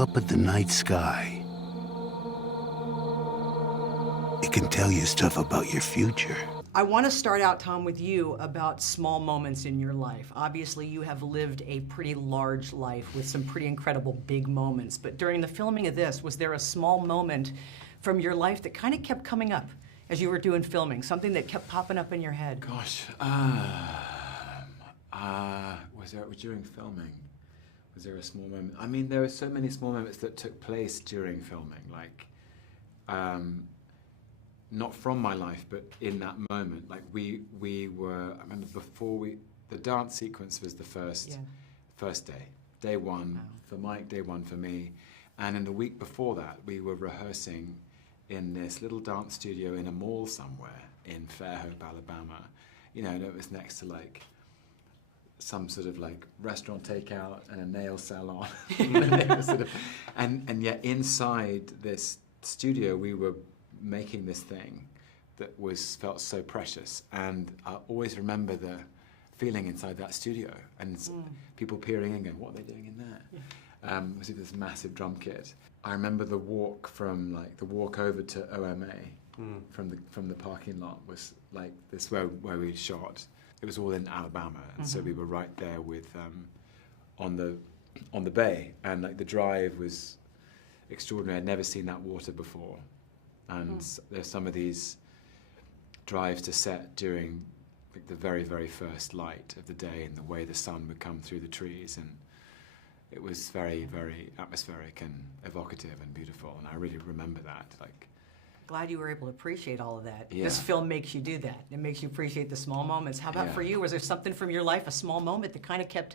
up at the night sky, it can tell you stuff about your future. I want to start out, Tom, with you about small moments in your life. Obviously, you have lived a pretty large life with some pretty incredible big moments, but during the filming of this, was there a small moment from your life that kind of kept coming up as you were doing filming, something that kept popping up in your head? Gosh, during filming, was there a small moment? I mean, there were so many small moments that took place during filming, like, not from my life, but in that moment. Like we were, I remember the dance sequence was the first day one for Mike, day one for me. And in the week before that, we were rehearsing in this little dance studio in a mall somewhere in Fairhope, Alabama. You know, and it was next to like some sort of like restaurant takeout and a nail salon. and yet inside this studio, we were making this thing that felt so precious. And I always remember the feeling inside that studio and people peering in going, what are they doing in there? Yeah. Was it this massive drum kit? I remember the walk over to OMA from the parking lot was like this where we shot. It was all in Alabama, and so we were right there with on the bay, and like the drive was extraordinary. I'd never seen that water before, and there's some of these drives to set during like the very, very first light of the day, and the way the sun would come through the trees, and it was very, very atmospheric and evocative and beautiful, and I really remember that. Like, glad you were able to appreciate all of that. Yeah. This film makes you do that. It makes you appreciate the small moments. How about for you? Was there something from your life, a small moment that kind of kept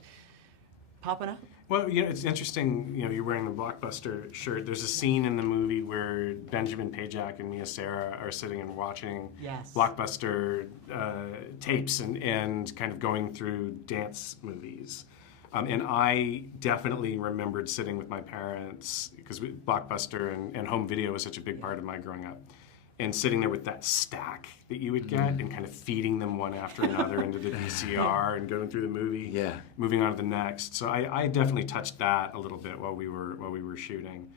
popping up? Well, you know, it's interesting, you know, you're wearing the Blockbuster shirt. There's a scene in the movie where Benjamin Pajak and Mia Sara are sitting and watching Blockbuster tapes and kind of going through dance movies. And I definitely remembered sitting with my parents, because Blockbuster and home video was such a big part of my growing up, and sitting there with that stack that you would get and kind of feeding them one after another into the VCR and going through the movie, moving on to the next. So I definitely touched that a little bit while we were shooting.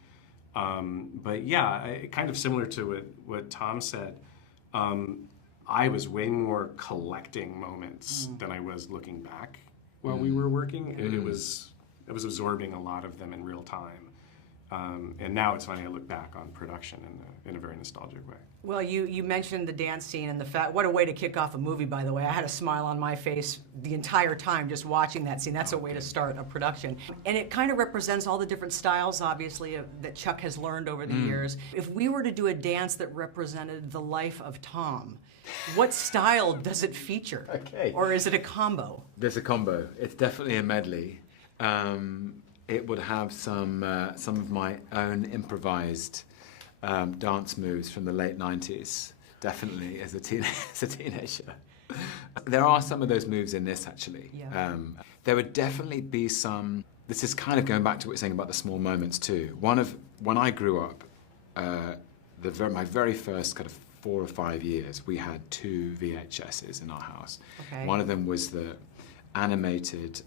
But yeah, kind of similar to what Tom said, I was way more collecting moments than I was looking back while we were working. I was absorbing a lot of them in real time. And now it's funny, I look back on production in a very nostalgic way. Well, you mentioned the dance scene and the fact, what a way to kick off a movie, by the way. I had a smile on my face the entire time just watching that scene. That's a way to start a production. And it kind of represents all the different styles, obviously, that Chuck has learned over the years. If we were to do a dance that represented the life of Tom, what style does it feature? Okay. Or is it a combo? There's a combo. It's definitely a medley. It would have some of my own improvised dance moves from the late 90s, definitely as a teenager. There are some of those moves in this, actually. Yeah. There would definitely be some, this is kind of going back to what you're saying about the small moments too. When I grew up, my very first kind of 4 or 5 years, we had 2 VHSs in our house. Okay. One of them was the animated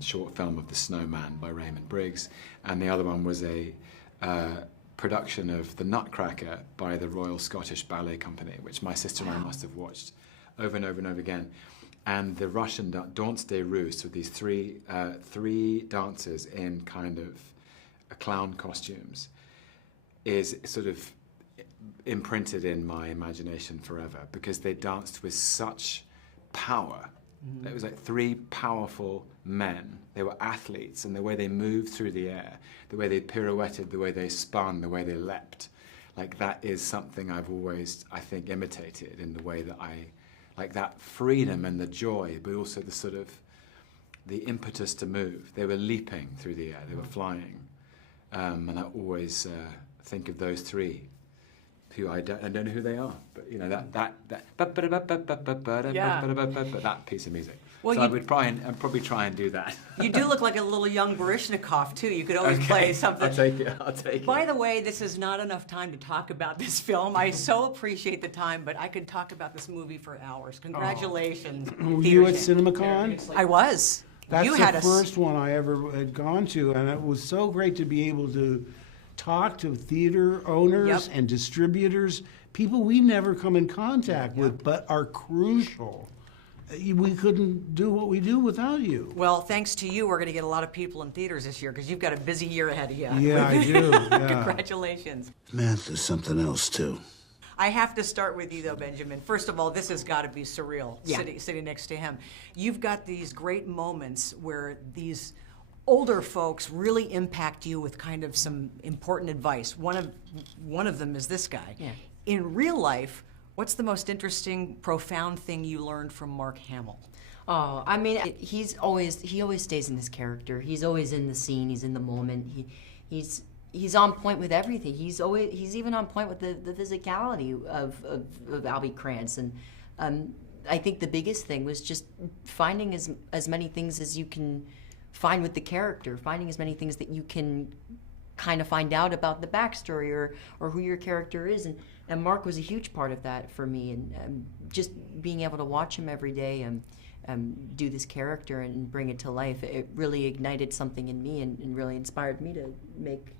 short film of The Snowman by Raymond Briggs, and the other one was a production of The Nutcracker by the Royal Scottish Ballet Company, which my sister and I must have watched over and over and over again. And the Russian Danse des Russes, with these three dancers in kind of clown costumes, is sort of imprinted in my imagination forever, because they danced with such power. It was like 3 powerful men. They were athletes, and the way they moved through the air, the way they pirouetted, the way they spun, the way they leapt, like that is something I've always, I think, imitated in the way that I, like that freedom and the joy, but also the sort of, the impetus to move. They were leaping through the air, they were flying. And I always think of those 3. Who I don't know who they are, but you know that piece of music. Well, so I would probably try and do that. You do look like a little young Baryshnikov too. You could always play something. I'll take it. By the way, this is not enough time to talk about this film. I so appreciate the time, but I could talk about this movie for hours. Congratulations. Were you at CinemaCon? I was. That's You the had a first one I ever had gone to, and it was so great to be able to talk to theater owners Yep. and distributors, people we never come in contact with, but are crucial. We couldn't do what we do without you. Well, thanks to you, we're going to get a lot of people in theaters this year because you've got a busy year ahead of you. Yeah, I do. Yeah. Congratulations. Math is something else, too. I have to start with you, though, Benjamin. First of all, this has got to be surreal, Yeah. sitting next to him. You've got these great moments where these older folks really impact you with kind of some important advice. One of them is this guy. Yeah. In real life, what's the most interesting, profound thing you learned from Mark Hamill? Oh, I mean, he always stays in his character. He's always in the scene. He's in the moment. He's on point with everything. He's even on point with the physicality of Albie Krantz. And I think the biggest thing was just finding as many things as you can find with the character, finding as many things that you can kind of find out about the backstory or who your character is. And Mark was a huge part of that for me. And just being able to watch him every day and do this character and bring it to life, it really ignited something in me and really inspired me to make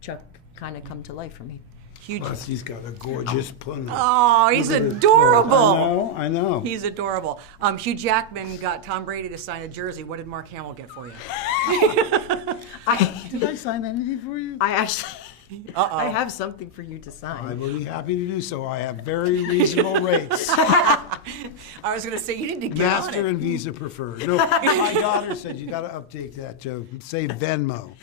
Chuck kind of come to life for me. Huge. Plus, he's got a gorgeous pun. Oh, he's Look at it. adorable. I know. He's adorable. Hugh Jackman got Tom Brady to sign a jersey. What did Mark Hamill get for you? Did I sign anything for you? I actually, I have something for you to sign. I will be happy to do so. I have very reasonable rates. I was going to say, you need to get Master on it. and Visa preferred. No, my daughter said you got to update that to say Venmo.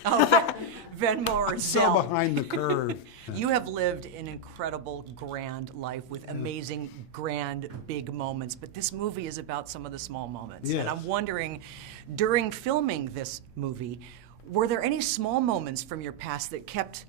Venmo or So Zelle. behind the curve. You have lived an incredible, grand life with amazing, grand, big moments. But this movie is about some of the small moments. Yes. And I'm wondering, during filming this movie, were there any small moments from your past that kept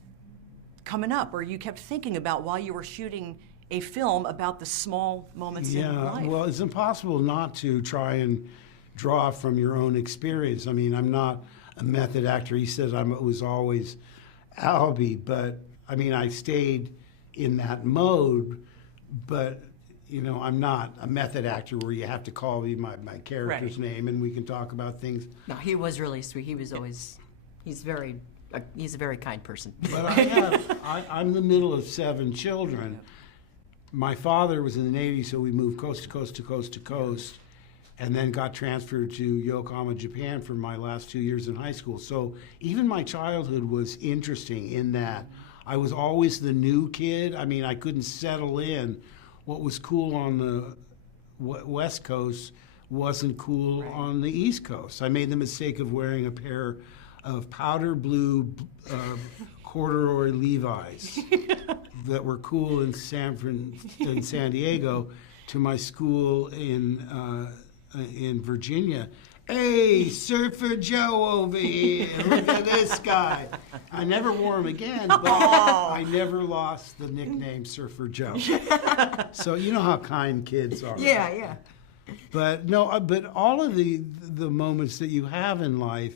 coming up or you kept thinking about while you were shooting a film about the small moments in life? Well, it's impossible not to try and draw from your own experience. I mean, I'm not a method actor. He says I was always Albie, but I mean, I stayed in that mode, but I'm not a method actor where you have to call me my character's name and we can talk about things. No, he was really sweet. He was always, he's a very kind person. But I'm the middle of 7 children. My father was in the Navy, so we moved coast to coast to coast to coast, and then got transferred to Yokohama, Japan for my last 2 years in high school. So even my childhood was interesting in that I was always the new kid. I mean, I couldn't settle in. What was cool on the West Coast wasn't cool on the East Coast. I made the mistake of wearing a pair of powder blue corduroy Levi's that were cool in San Diego to my school in Virginia. Hey, Surfer Joe over here, look at this guy. I never wore him again, but I never lost the nickname Surfer Joe. So you know how kind kids are. Yeah. But no, but all of the moments that you have in life,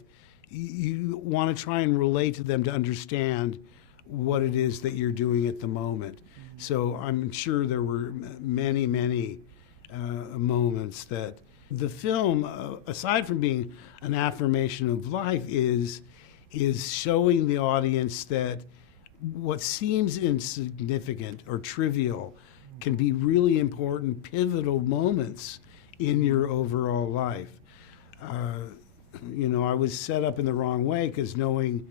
you want to try and relate to them to understand what it is that you're doing at the moment. So I'm sure there were many, many moments that the film, aside from being an affirmation of life, is showing the audience that what seems insignificant or trivial can be really important, pivotal moments in your overall life. I was set up in the wrong way because knowing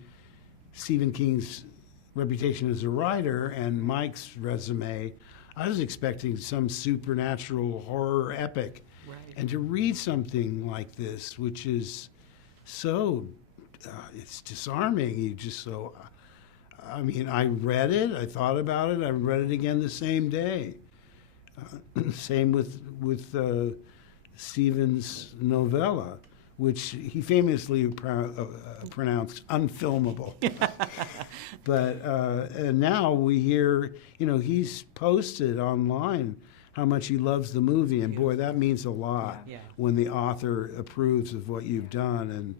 Stephen King's reputation as a writer and Mike's resume, I was expecting some supernatural horror epic. Right. And to read something like this, which is so, it's disarming. I read it, I thought about it, I read it again the same day. Same with Stephen's novella, which he famously pronounced unfilmable. But and now we hear, he's posted online how much he loves the movie, and boy, that means a lot when the author approves of what you've done,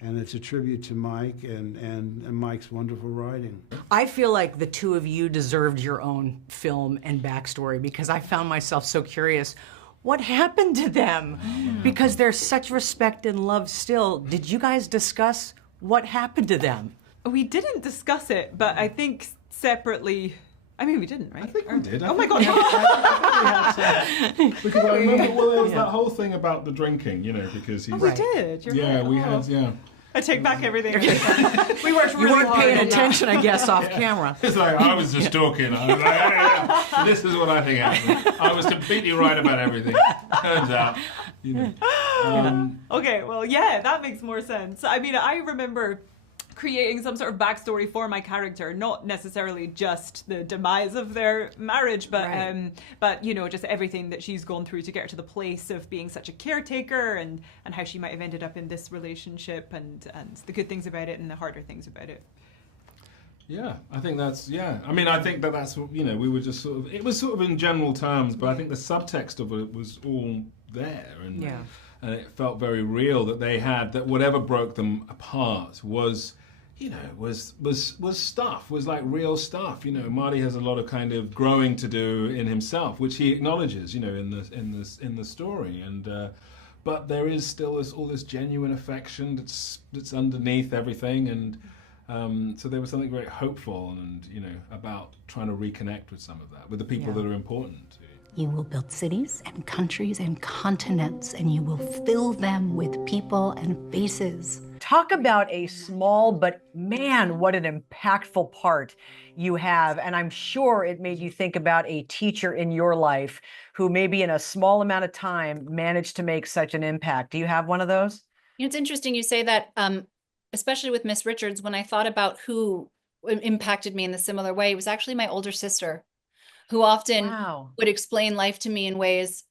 and it's a tribute to Mike and Mike's wonderful writing. I feel like the two of you deserved your own film and backstory because I found myself so curious. what happened to them? Because there's such respect and love still. Did you guys discuss what happened to them? We didn't discuss it, but I think separately. I mean, we didn't, right? I think we did. Oh my God. Because I remember, well, there was that whole thing about the drinking, you know, because he's... Oh, we did. You're Yeah, right. we Oh. had, yeah. I take back everything. We worked really You weren't hard paying on that. attention, I guess, off camera. It's like, I was just talking. I was like, yeah. This is what I think happened. I was completely right about everything. Turns out, you know. Okay, well, yeah, that makes more sense. I mean, I remember creating some sort of backstory for my character, not necessarily just the demise of their marriage, but Right. but you know, just everything that she's gone through to get her to the place of being such a caretaker, and how she might have ended up in this relationship, and the good things about it and the harder things about it. Yeah, I think that's, yeah. I mean, I think that's, you know, we were just sort of, it was sort of in general terms, but I think the subtext of it was all there. And, Yeah. and it felt very real that they had, that whatever broke them apart was, you know, was stuff, was like real stuff. You know, Marty has a lot of kind of growing to do in himself, which he acknowledges, you know, in the story. And but there is still all this genuine affection that's underneath everything. And so there was something very hopeful and, you know, about trying to reconnect with some of that, with the people that are important to you. You will build cities and countries and continents, and you will fill them with people and faces. Talk about a small, but man, what an impactful part you have. And I'm sure it made you think about a teacher in your life who maybe in a small amount of time managed to make such an impact. Do you have one of those? You know, it's interesting you say that, especially with Miss Richards. When I thought about who impacted me in the similar way, it was actually my older sister, who often Wow. would explain life to me in ways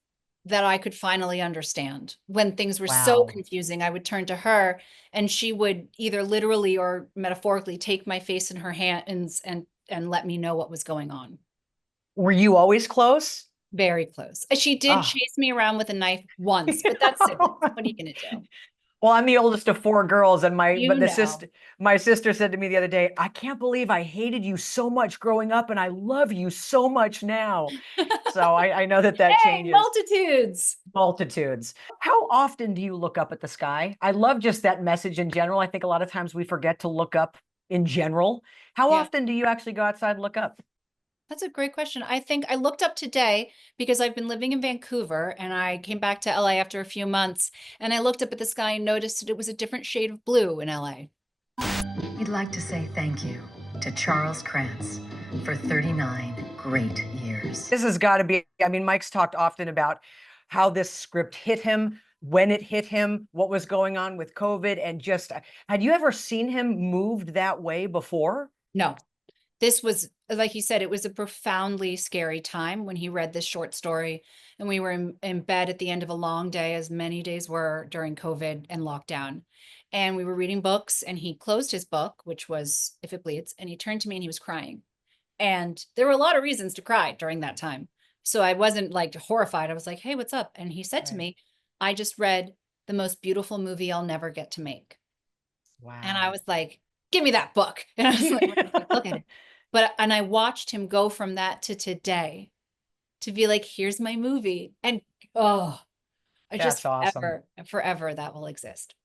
that I could finally understand. When things were Wow. so confusing, I would turn to her, and she would either literally or metaphorically take my face in her hands and let me know what was going on. Were you always close? Very close. She did chase me around with a knife once, but that's it. What are you gonna do? Well, I'm the oldest of 4 girls, and You know. my sister said to me the other day, "I can't believe I hated you so much growing up, and I love you so much now." So I know that Hey, changes. Multitudes. How often do you look up at the sky? I love just that message in general. I think a lot of times we forget to look up in general. How Yeah. often do you actually go outside and look up? That's a great question. I think I looked up today because I've been living in Vancouver and I came back to LA after a few months, and I looked up at the sky and noticed that it was a different shade of blue in LA. We'd like to say thank you to Charles Krantz for 39 great years. This has got to be, I mean, Mike's talked often about how this script hit him, when it hit him, what was going on with COVID, and just, had you ever seen him moved that way before? No, this was, like you said, it was a profoundly scary time when he read this short story, and we were in bed at the end of a long day, as many days were during COVID and lockdown. And we were reading books, and he closed his book, which was If It Bleeds, and he turned to me and he was crying. And there were a lot of reasons to cry during that time. So I wasn't like horrified. I was like, hey, what's up? And he said to me, I just read the most beautiful movie I'll never get to make. Wow. And I was like, give me that book. And I was like, look at it. And I watched him go from that to today to be like, here's my movie. And I That's just awesome. forever that will exist.